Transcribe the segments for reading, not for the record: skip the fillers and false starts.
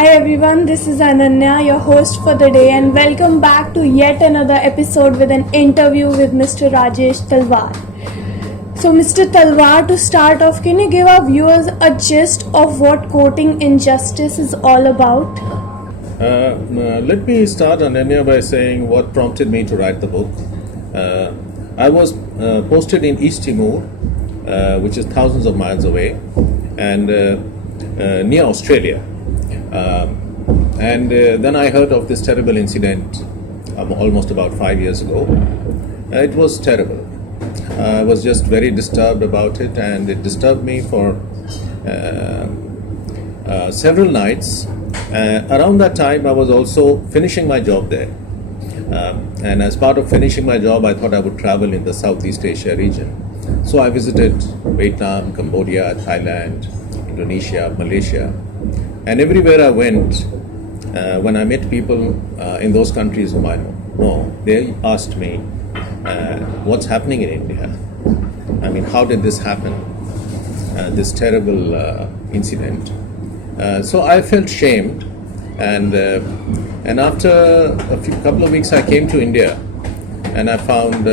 Hi everyone, this is Ananya, your host for the day, and welcome back to yet another episode with an interview with Mr. Rajesh Talwar. So, Mr. Talwar, to start off, can you give our viewers a gist of what courting injustice is all about? Let me start, Ananya, by saying what prompted me to write the book. I was posted in East Timor, which is thousands of miles away, and near Australia. Then I heard of this terrible incident almost about 5 years ago. It was terrible. I was just very disturbed about it, and it disturbed me for several nights. Around that time, I was also finishing my job there. And as part of finishing my job, I thought I would travel in the Southeast Asia region. So I visited Vietnam, Cambodia, Thailand, Indonesia, Malaysia. And everywhere I went, when I met people in those countries whom I know, they asked me, what's happening in India? I mean, how did this happen? This terrible incident. So I felt shamed, and after couple of weeks I came to India, and I found,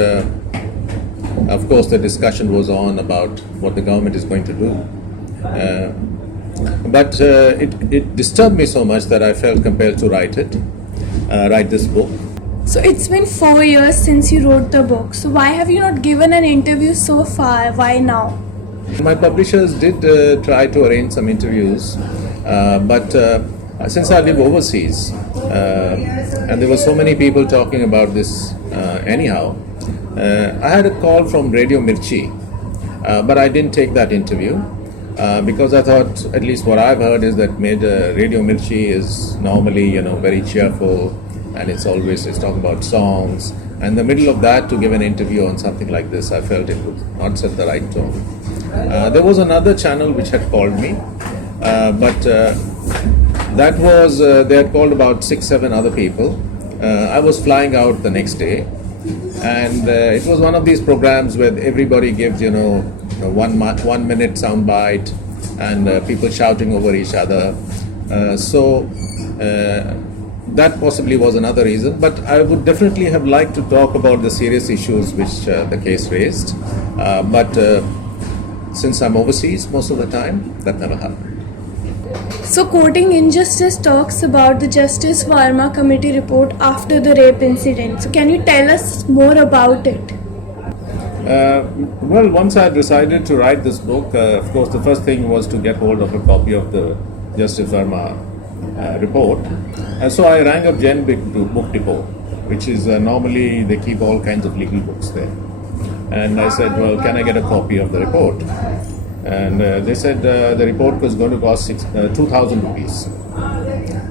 of course, the discussion was on about what the government is going to do. But it disturbed me so much that I felt compelled to write this book. So, it's been 4 years since you wrote the book. So, why have you not given an interview so far? Why now? My publishers did try to arrange some interviews, but since I live overseas, and there were so many people talking about this anyhow, I had a call from Radio Mirchi, but I didn't take that interview. Because I thought, at least what I've heard is that Radio Mirchi is normally, very cheerful, and it's talking about songs. And in the middle of that, to give an interview on something like this, I felt it would not set the right tone. There was another channel which had called me, but that was, they had called about 6-7 other people. I was flying out the next day, and it was one of these programs where everybody gives, 1 minute soundbite, and people shouting over each other. So that possibly was another reason. But I would definitely have liked to talk about the serious issues which the case raised. But since I'm overseas most of the time, that never happened. So, Courting Injustice talks about the Justice Verma Committee report after the rape incident. So, can you tell us more about it? Well, once I decided to write this book, of course, the first thing was to get hold of a copy of the Justice Verma report. And so I rang up Gen Book Depot, which is normally they keep all kinds of legal books there. And I said, well, can I get a copy of the report? And they said the report was going to cost 2,000 rupees.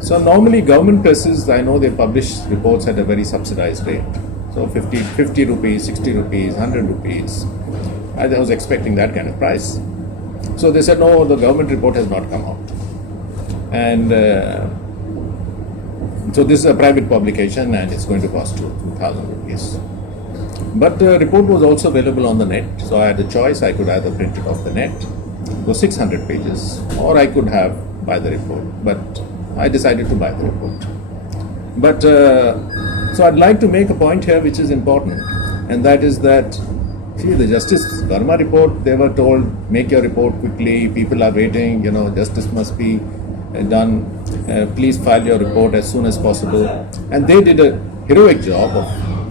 So normally government presses, I know they publish reports at a very subsidized rate. So 50 rupees, 60 rupees, 100 rupees. I was expecting that kind of price. So they said, no, the government report has not come out. And so this is a private publication, and it's going to cost 2,000 rupees. But the report was also available on the net. So I had a choice. I could either print it off the net, it was 600 pages, or I could buy the report. But I decided to buy the report. But so I'd like to make a point here which is important, and that is that, see, the Justice Verma report, they were told, make your report quickly, people are waiting, justice must be done, please file your report as soon as possible. And they did a heroic job of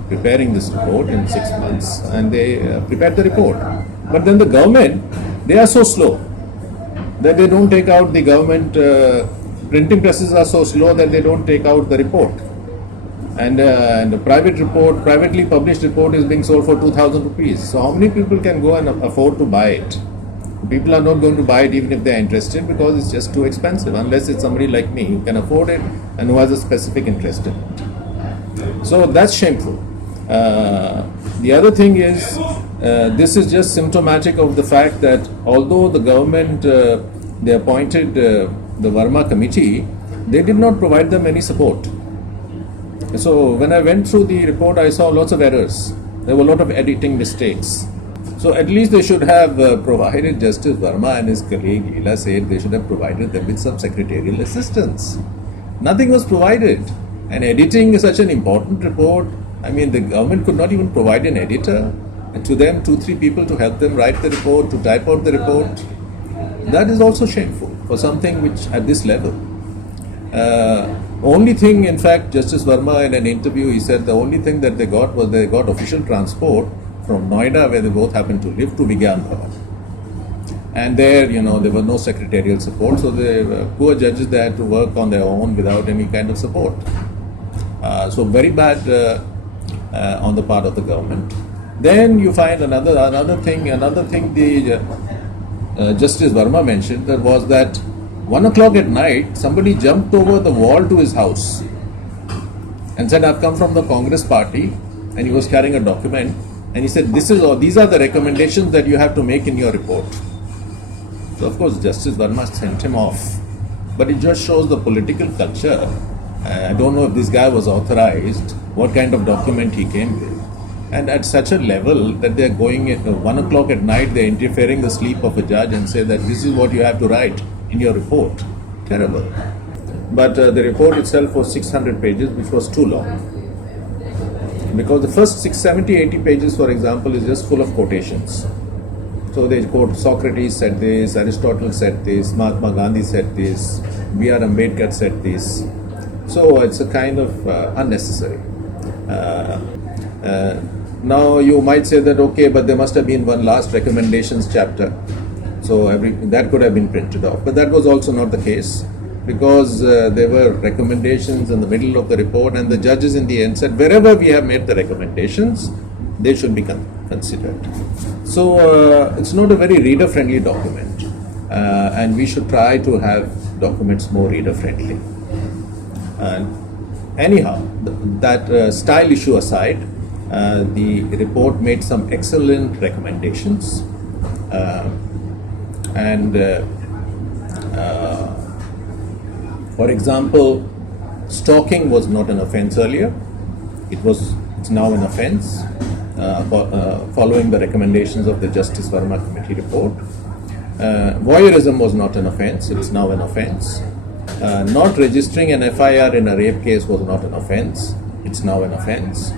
preparing this report in 6 months, and they prepared the report. But then the government, they are so slow that they don't take out the government, printing presses are so slow that they don't take out the report. And the privately published report is being sold for 2,000 rupees. So how many people can go and afford to buy it? People are not going to buy it even if they are interested, because it's just too expensive, unless it's somebody like me who can afford it and who has a specific interest in it. So that's shameful. The other thing is, this is just symptomatic of the fact that although the government, they appointed the Verma committee, they did not provide them any support. So when I went through the report, I saw lots of errors. There were a lot of editing mistakes. So at least they should have provided Justice Verma and his colleague Leela said they should have provided them with some secretarial assistance. Nothing was provided. And editing such an important report, I mean, the government could not even provide an editor, and to them, 2-3 people to help them write the report, to type out the report. That is also shameful for something which at this level. Only thing, in fact, Justice Verma in an interview, he said the only thing that they got was they got official transport from Noida, where they both happened to live, to Vigyan Bhavan. And there, there was no secretarial support, so the poor judges, they had to work on their own without any kind of support. So very bad on the part of the government. Then you find another thing the Justice Verma mentioned, that was that 1 o'clock at night, somebody jumped over the wall to his house and said, I've come from the Congress party, and he was carrying a document, and he said, these are the recommendations that you have to make in your report. So of course Justice Verma sent him off. But it just shows the political culture. I don't know if this guy was authorized, what kind of document he came with. And at such a level that they're going at 1 o'clock at night, they're interfering the sleep of a judge and say that this is what you have to write in your report. Terrible. But the report itself was 600 pages, which was too long. Because the first 70, 80 pages, for example, is just full of quotations. So they quote Socrates said this, Aristotle said this, Mahatma Gandhi said this, B.R. Ambedkar said this. So it's a kind of unnecessary. Now you might say that, okay, but there must have been one last recommendations chapter. So that could have been printed off. But that was also not the case, because there were recommendations in the middle of the report, and the judges in the end said, wherever we have made the recommendations, they should be considered. So it's not a very reader-friendly document, and we should try to have documents more reader-friendly. Anyhow, that style issue aside, the report made some excellent recommendations, for example, stalking was not an offence earlier. It's now an offence following the recommendations of the Justice Verma Committee report. Voyeurism was not an offence, it's now an offence. Not registering an FIR in a rape case was not an offence, it's now an offence.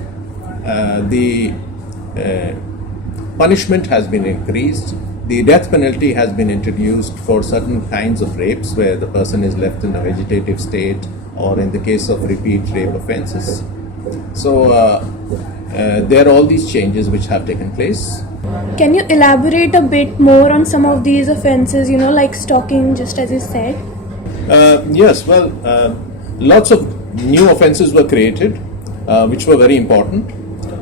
The punishment has been increased. The death penalty has been introduced for certain kinds of rapes where the person is left in a vegetative state, or in the case of repeat rape offences. So there are all these changes which have taken place. Can you elaborate a bit more on some of these offences, like stalking, just as you said? Yes, well, lots of new offences were created, which were very important.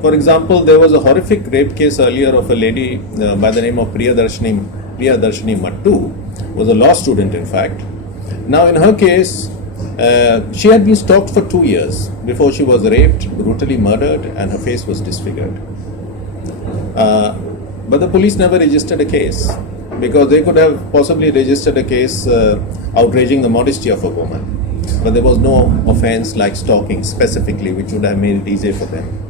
For example, there was a horrific rape case earlier of a lady by the name of Priyadarshini Mattu, was a law student in fact. Now in her case, she had been stalked for 2 years before she was raped, brutally murdered, and her face was disfigured. But the police never registered a case, because they could have possibly registered a case outraging the modesty of a woman. But there was no offence like stalking specifically, which would have made it easier for them.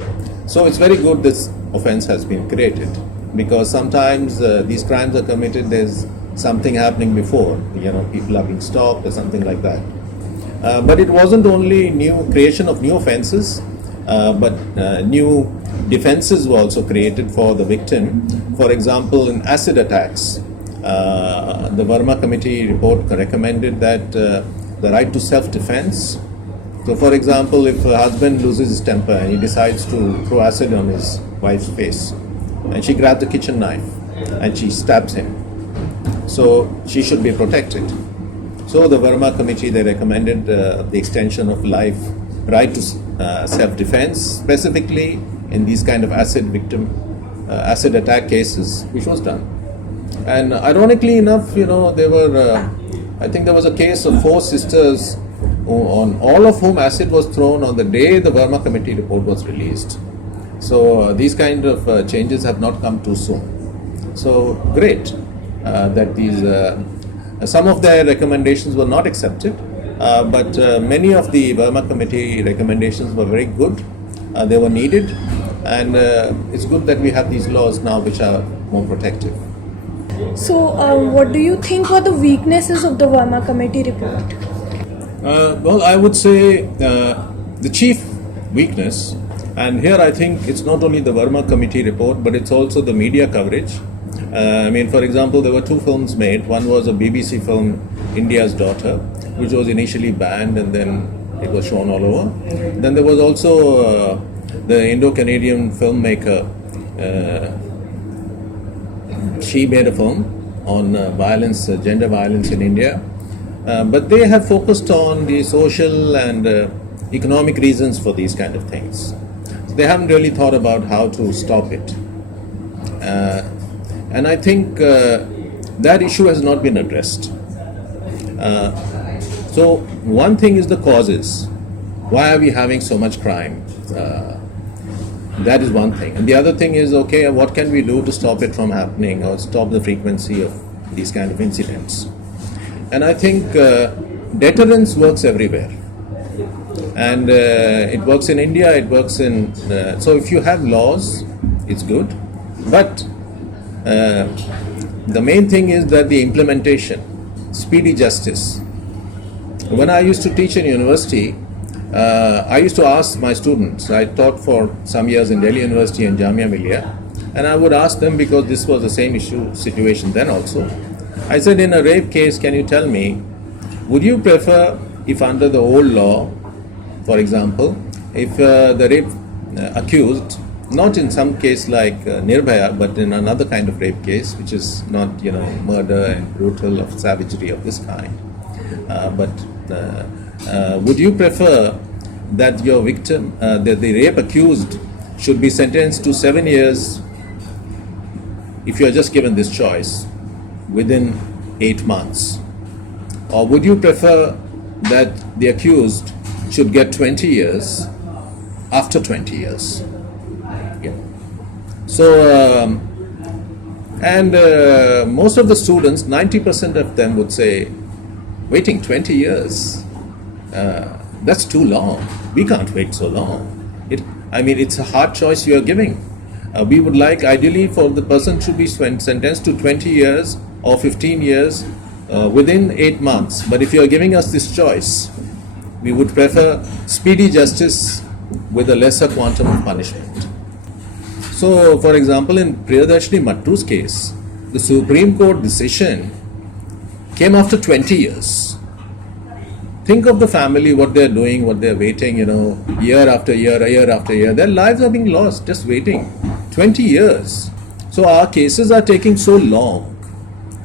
So it's very good this offence has been created, because sometimes these crimes are committed, there's something happening before, people are being stalked or something like that. But it wasn't only creation of new offences, but new defences were also created for the victim. For example, in acid attacks, the Verma Committee report recommended that the right to self-defense. So for example, if a husband loses his temper and he decides to throw acid on his wife's face, and she grabs a kitchen knife and she stabs him, so she should be protected. So the Verma Committee, they recommended the extension of life right to self-defense, specifically in these kind of acid attack cases, which was done. And ironically enough, I think there was a case of 4 sisters on all of whom acid was thrown on the day the Verma Committee report was released. So these kind of changes have not come too soon. So great that these some of their recommendations were not accepted, but many of the Verma Committee recommendations were very good. They were needed, and it's good that we have these laws now which are more protective. So, what do you think were the weaknesses of the Verma Committee report? Well, I would say the chief weakness, and here I think it's not only the Verma Committee report, but it's also the media coverage. I mean, for example, there were two films made. One was a BBC film, India's Daughter, which was initially banned and then it was shown all over. Then there was also the Indo-Canadian filmmaker. She made a film on violence, gender violence in India. But they have focused on the social and economic reasons for these kind of things. So they haven't really thought about how to stop it. And I think that issue has not been addressed. So one thing is the causes. Why are we having so much crime? That is one thing. And the other thing is, okay, what can we do to stop it from happening or stop the frequency of these kind of incidents? And I think deterrence works everywhere. And it works in India, it works in... so if you have laws, it's good. But the main thing is that the implementation, speedy justice. When I used to teach in university, I used to ask my students, I taught for some years in Delhi University and Jamia Millia, and I would ask them, because this was the same situation then also, I said, in a rape case, can you tell me, would you prefer if under the old law, for example, if the rape accused, not in some case like Nirbhaya, but in another kind of rape case, which is not, murder and brutal of savagery of this kind, would you prefer that your victim, that the rape accused, should be sentenced to 7 years if you are just given this choice within 8 months? Or would you prefer that the accused should get 20 years after 20 years? Yeah. So, most of the students, 90% of them would say, waiting 20 years, that's too long. We can't wait so long. It's a hard choice you are giving. We would like, ideally, for the person to be sentenced to 20 years or 15 years within 8 months. But if you are giving us this choice, we would prefer speedy justice with a lesser quantum of punishment. So, for example, in Priyadarshini Mattu's case, the Supreme Court decision came after 20 years. Think of the family, what they're doing, what they're waiting, year after year. Their lives are being lost, just waiting. 20 years. So our cases are taking so long.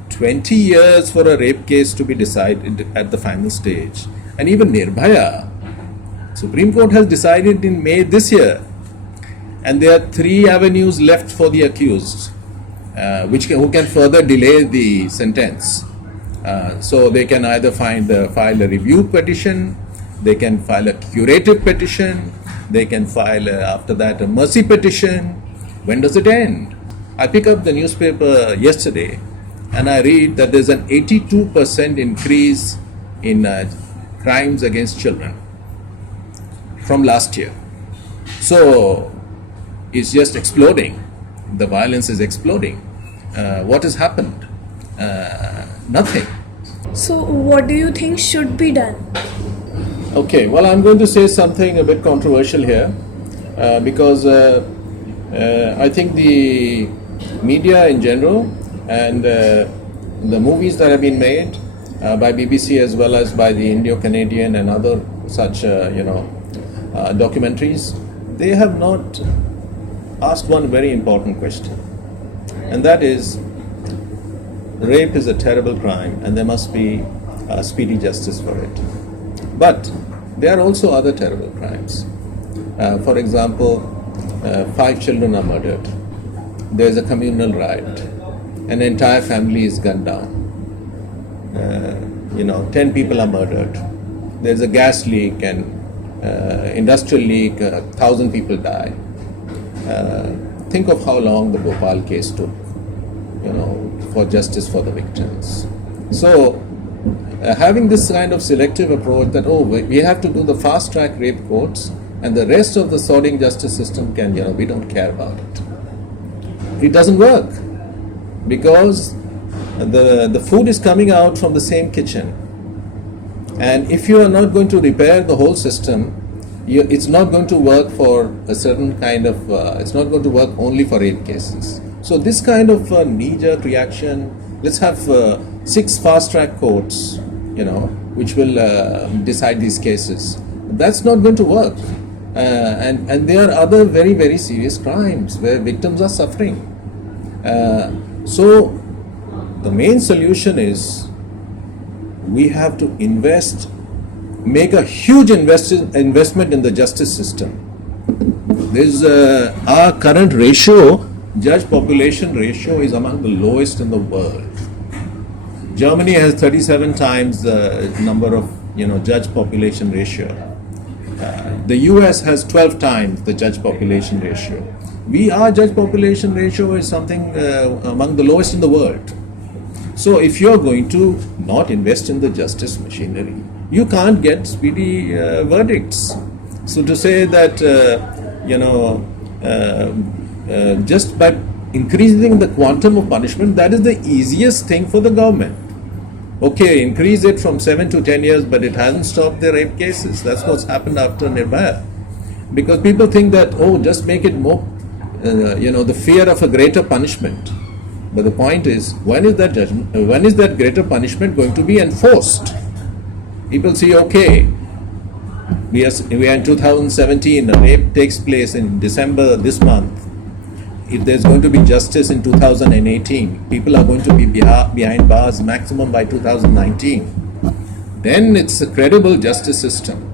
20 years for a rape case to be decided at the final stage. And even Nirbhaya, Supreme Court has decided in May this year. And there are 3 avenues left for the accused, who can further delay the sentence. So they can either file a review petition, they can file a curative petition, they can file after that a mercy petition. When does it end? I pick up the newspaper yesterday and I read that there's an 82% increase in crimes against children from last year. So it's just exploding. The violence is exploding. What has happened? Nothing. So, what do you think should be done? Okay, well, I'm going to say something a bit controversial here because I think the media in general and the movies that have been made by BBC as well as by the Indo-Canadian and other such, documentaries, they have not asked one very important question, and that is, rape is a terrible crime and there must be speedy justice for it. But there are also other terrible crimes. For example, 5 children are murdered. There is a communal riot. An entire family is gunned down. 10 people are murdered. There is a gas leak and industrial leak, 1,000 people die. Think of how long the Bhopal case took, for justice for the victims. So, having this kind of selective approach that, we have to do the fast track rape courts and the rest of the sorting justice system can, we don't care about it. It doesn't work. because the food is coming out from the same kitchen. And if you are not going to repair the whole system, it's not going to work for a certain kind of, it's not going to work only for rape cases. So this kind of knee-jerk reaction, let's have 6 fast-track courts, which will decide these cases. That's not going to work. And there are other very, very serious crimes where victims are suffering. So the main solution is we have to make a huge investment in the justice system. There's our current ratio, judge population ratio, is among the lowest in the world. Germany has 37 times the number of judge population ratio. The US has 12 times the judge population ratio. Our judge population ratio is something among the lowest in the world. So if you're going to not invest in the justice machinery, you can't get speedy verdicts. So to say that, just by increasing the quantum of punishment, that is the easiest thing for the government. Okay, increase it from 7 to 10 years, but it hasn't stopped the rape cases. That's what's happened after Nirbhaya. Because people think that, just make it more, the fear of a greater punishment. But the point is, when is that greater punishment going to be enforced? People see, okay, we are in 2017, a rape takes place in December this month. If there's going to be justice in 2018, people are going to be behind bars maximum by 2019. Then it's a credible justice system.